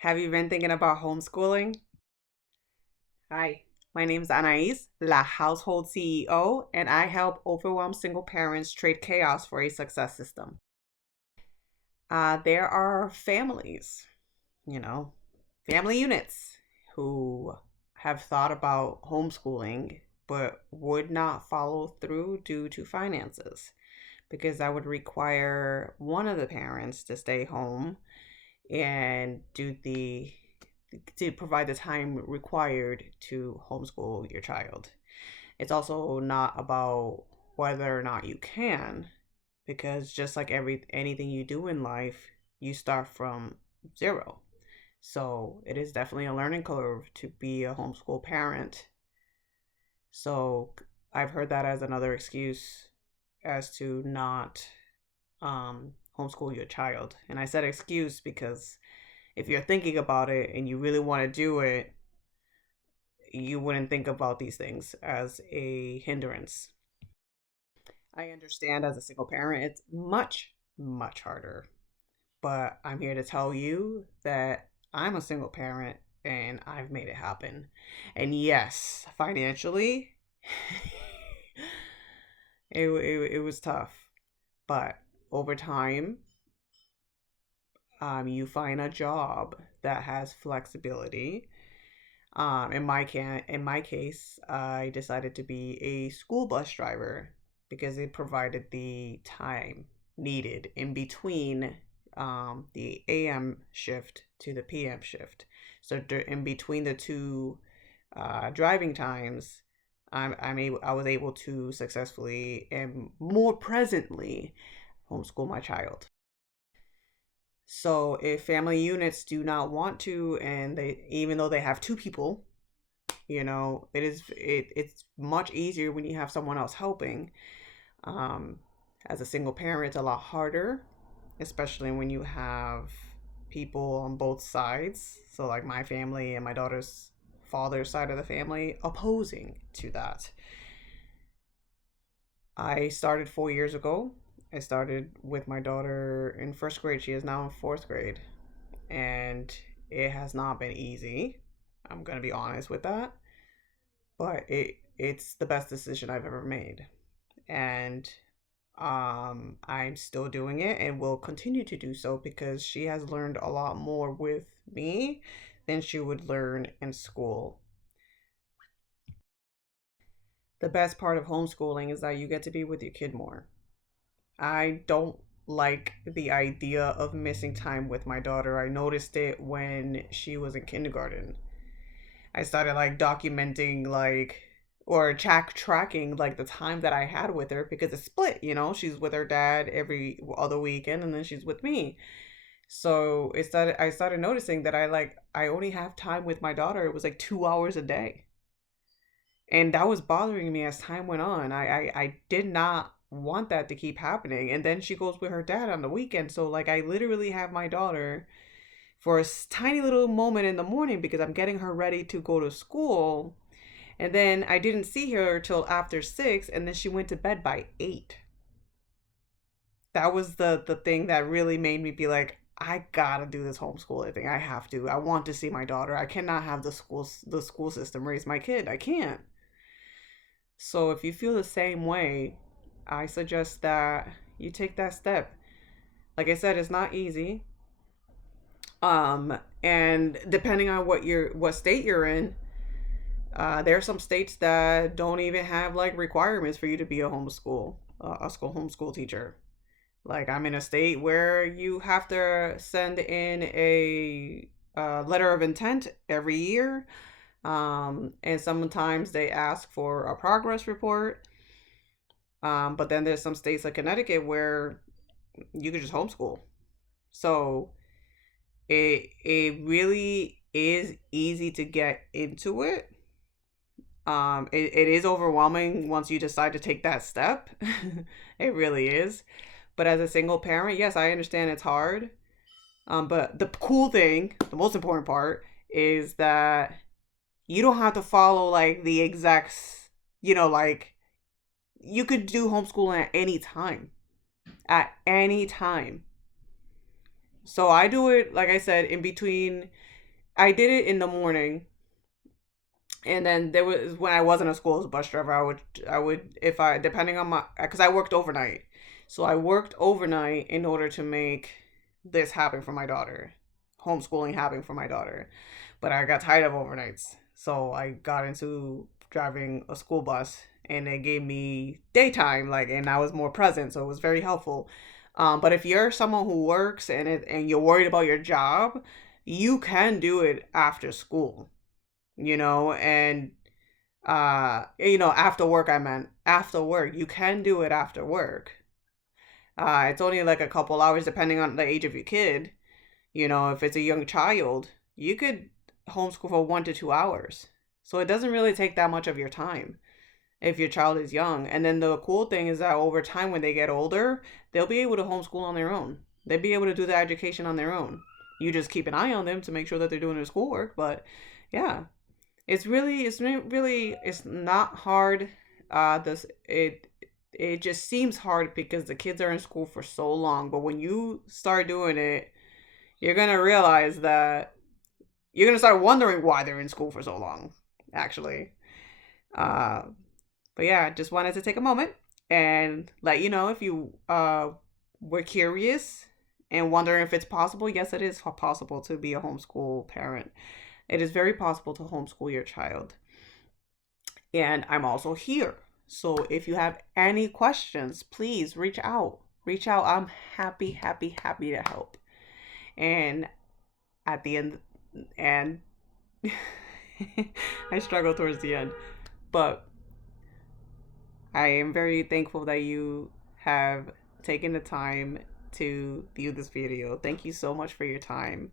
Have you been thinking about homeschooling? Hi, my name's Anais, la household CEO, and I help overwhelmed single parents trade chaos for a success system. There are families, you know, family units who have thought about homeschooling but would not follow through due to finances because that would require one of the parents to stay home and do the to provide the time required to homeschool your child. It's also not about whether or not you can, because just like every anything you do in life, you start from zero. So it is definitely a learning curve to be a homeschool parent. So I've heard that as another excuse as to not homeschool your child. And I said excuse because if you're thinking about it and you really want to do it, you wouldn't think about these things as a hindrance. I understand as a single parent, it's much, much harder. But I'm here to tell you that I'm a single parent and I've made it happen. And yes, financially, it was tough. But over time, you find a job that has flexibility. In my case, I decided to be a school bus driver because it provided the time needed in between the AM shift to the PM shift. So in between the two driving times, I was able to successfully and more presently homeschool my child. So if family units do not want to, and they even though they have two people, it's much easier when you have someone else helping. Um, as a single parent, it's a lot harder, especially when you have people on both sides. So like my family and my daughter's father's side of the family opposing to that. I started 4 years ago. I started with my daughter in first grade. She is now in fourth grade. And it has not been easy. I'm gonna be honest with that. But it's the best decision I've ever made. And I'm still doing it and will continue to do so because she has learned a lot more with me than she would learn in school. The best part of homeschooling is that you get to be with your kid more. I don't like the idea of missing time with my daughter. I noticed it when she was in kindergarten. I started like documenting like or tracking like the time that I had with her because it's split. She's with her dad every other weekend and then she's with me. So I started noticing that I only have time with my daughter. It was like 2 hours a day. And that was bothering me as time went on. I did not want that to keep happening. And then she goes with her dad on the weekend. So like I literally have my daughter for a tiny little moment in the morning because I'm getting her ready to go to school. And then I didn't see her till after 6, and then she went to bed by 8. That was the thing that really made me be like, I gotta do this homeschooling thing. I have to. I want to see my daughter. I cannot have the school system raise my kid. I can't. So if you feel the same way, I suggest that you take that step. Like I said, it's not easy. And depending on what state you're in, there are some states that don't even have like requirements for you to be a school homeschool teacher. Like I'm in a state where you have to send in a letter of intent every year, and sometimes they ask for a progress report. But then there's some states like Connecticut where you could just homeschool. So it really is easy to get into it. It is overwhelming once you decide to take that step. It really is. But as a single parent, yes, I understand it's hard. But the cool thing, the most important part, is that you don't have to follow like the exact, like you could do homeschooling at any time. At any time. So I do it, like I said, in between. I did it in the morning, and then there was when I wasn't a school as a bus driver. I would if I depending on my because I worked overnight, so I worked overnight in order to make this happen for my daughter, homeschooling happen for my daughter. But I got tired of overnights, so I got into driving a school bus, and it gave me daytime, like, and I was more present, so it was very helpful. But if you're someone who works and you're worried about your job, you can do it after school, and after work. I meant after work. You can do it after work. It's only like a couple hours depending on the age of your kid. If it's a young child, you could homeschool for 1 to 2 hours. So it doesn't really take that much of your time if your child is young. And then the cool thing is that over time, when they get older, they'll be able to homeschool on their own. They'll be able to do the education on their own. You just keep an eye on them to make sure that they're doing their schoolwork. But yeah, it's not hard. This it just seems hard because the kids are in school for so long. But when you start doing it, you're gonna realize that you're gonna start wondering why they're in school for so long. Actually, uh, but yeah, just wanted to take a moment and let you know if you were curious and wondering if it's possible. Yes, it is possible to be a homeschool parent. It is very possible to homeschool your child. And I'm also here. So if you have any questions, please reach out. Reach out. I'm happy, happy, happy to help. And at the end, and I struggle towards the end, but I am very thankful that you have taken the time to view this video. Thank you so much for your time.